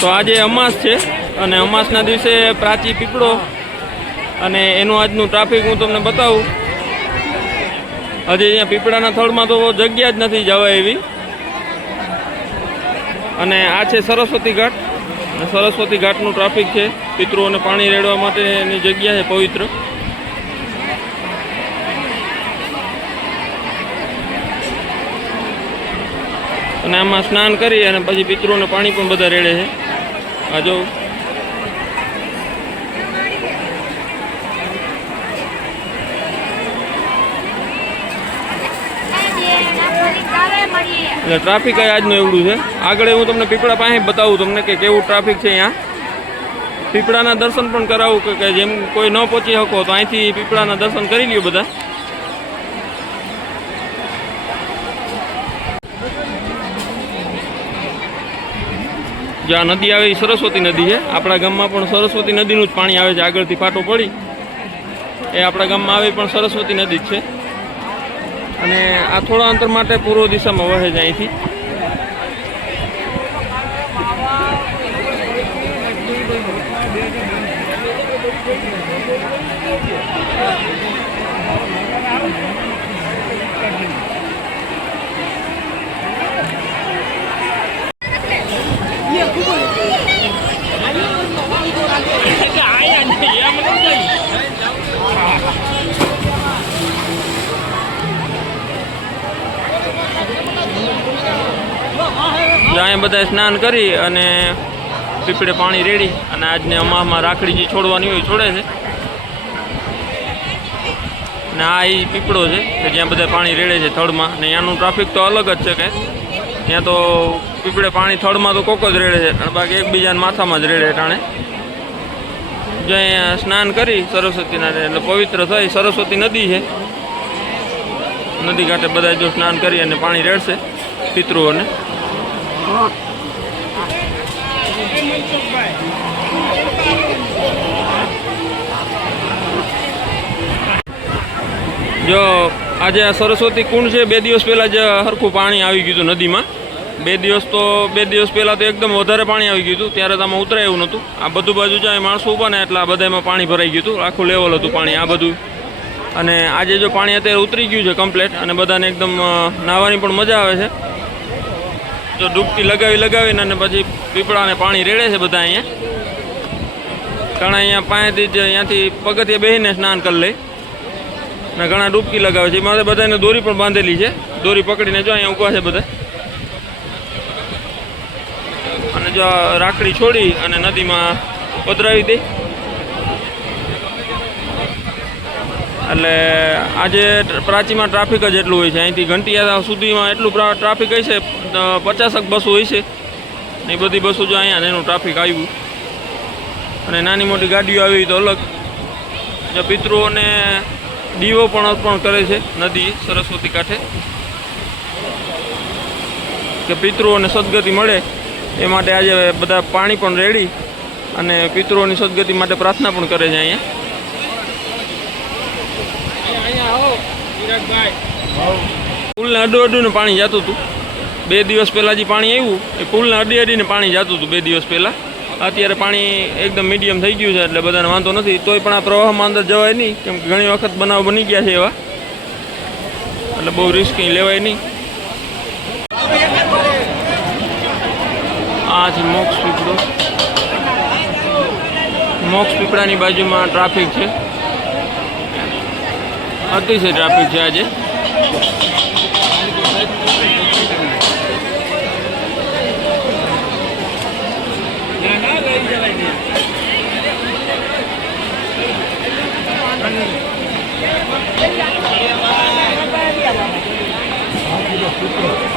તો આજે અમાસ છે અને અમાસના દિવસે પ્રાચી પીપળો અને એનું આજનું ટ્રાફિક હું તમને બતાવું. હજી અહીંયા પીપળાના થડમાં તો જગ્યા જ નથી જવા એવી. અને આ છે સરસ્વતી ઘાટ. સરસ્વતી ઘાટનું ટ્રાફિક છે. પિતૃઓને પાણી રેડવા માટેની જગ્યા છે પવિત્ર. અને આમાં સ્નાન કરી અને પછી પિતૃઓને પાણી પણ બધા રેડે છે. આ જો એટલે ટ્રાફિક આજનું એવડું છે. આગળ હું તમને પીપળા પાસે બતાવું તમને કે કેવું ટ્રાફિક છે અહીંયા. પીપળાના દર્શન પણ કરાવું કે જેમ કોઈ ન પહોંચી શકો તો અહીંથી પીપળાના દર્શન કરી લ્યો બધા. જ્યાં નદી આવે એ સરસ્વતી નદી છે. આપણા ગામમાં પણ સરસ્વતી નદીનું જ પાણી આવે છે. આગળથી ફાટો પડી એ આપણા ગામમાં આવે પણ સરસ્વતી નદી જ છે. અને આ થોડા અંતર માટે પૂર્વ દિશામાં વહે છે અહીંથી. અહીંયા બધા સ્નાન કરી અને પીપળે પાણી રેડી અને આજને અમાસમાં રાખડીજી છોડવાની હોય છોડે છે. ને આ એ પીપળો છે કે જ્યાં બધા પાણી રેડે છે થડમાં. ને ત્યાંનું ટ્રાફિક તો અલગ જ છે કે ત્યાં તો પીપળે પાણી થડમાં તો કોક જ રેડે છે, બાકી એકબીજાના માથામાં જ રેડે ટાણે. જો અહીંયા સ્નાન કરી સરસ્વતીના એટલે પવિત્ર થઈ. સરસ્વતી નદી છે. નદી કાંઠે બધા જો સ્નાન કરી અને પાણી રેડશે પિતૃઓને. જો આજે આ સરસ્વતી કુંડ છે. 2 દિવસ પહેલાં જ સરખું પાણી આવી ગયું હતું નદીમાં. 2 દિવસ પહેલાં તો એકદમ વધારે પાણી આવી ગયું હતું. ત્યારે તો આમાં ઉતરાય એવું નહોતું. આ બધું બાજુ જાય માણસો ઊભા ને એટલે આ બધામાં પાણી ભરાઈ ગયું હતું. આખું લેવલ હતું પાણી આ બધું. અને આજે જો પાણી અત્યારે ઉતરી ગયું છે કમ્પ્લેટ અને બધાને એકદમ નાહવાની પણ મજા આવે છે. જો ડૂબકી લગાવીને અને પછી પીપળાને પાણી રેડે છે બધા અહીંયા. ઘણા અહીંયા પાસેથી જ અહીંયાથી પગથિયે બેસીને સ્નાન કરી લે ને ઘણા ડૂબકી લગાવે છે. એમાં બધાને દોરી પણ બાંધેલી છે. દોરી પકડીને જો અહીંયા ઊભા છે બધા. અને જો રાખડી છોડી અને નદીમાં પધરાવી દે. એટલે આજે પ્રાચીમાં ટ્રાફિક જ એટલું હોય છે. અહીંથી ઘંટિયા સુધીમાં એટલું ટ્રાફિક હોય છે. 50 બસો હોય છે. એ બધી બસો જો અહીંયા એનું ટ્રાફિક આવ્યું. અને નાની મોટી ગાડીઓ આવી તો અલગ. જો પિતૃઓને દીવો પણ અર્પણ કરે છે નદી સરસ્વતી કાંઠે કે પિતૃઓને સદગતિ મળે એ માટે આજે બધા પાણી પણ રેડી અને પિતૃઓની સદગતિ માટે પ્રાર્થના પણ કરે છે અહીંયા. પુલને અડું પાણી જતું હતું. 2 દિવસ પહેલાં જે પાણી આવ્યું એ પુલને અડીને પાણી જતું હતું 2 દિવસ પહેલાં. અત્યારે પાણી એકદમ મીડિયમ થઈ ગયું છે એટલે બધાને વાંધો નથી. તોય પણ આ પ્રવાહમાં અંદર જવાય નહીં કેમ કે ઘણી વખત બનાવ બની ગયા છે એવા. એટલે બહુ રિસ્ક લેવાય નહીં. આ છે મોક્ષ પીપળો. મોક્ષ પીપળાની બાજુમાં ટ્રાફિક છે. અતિશય ટ્રાફિક છે આજે. Thank you.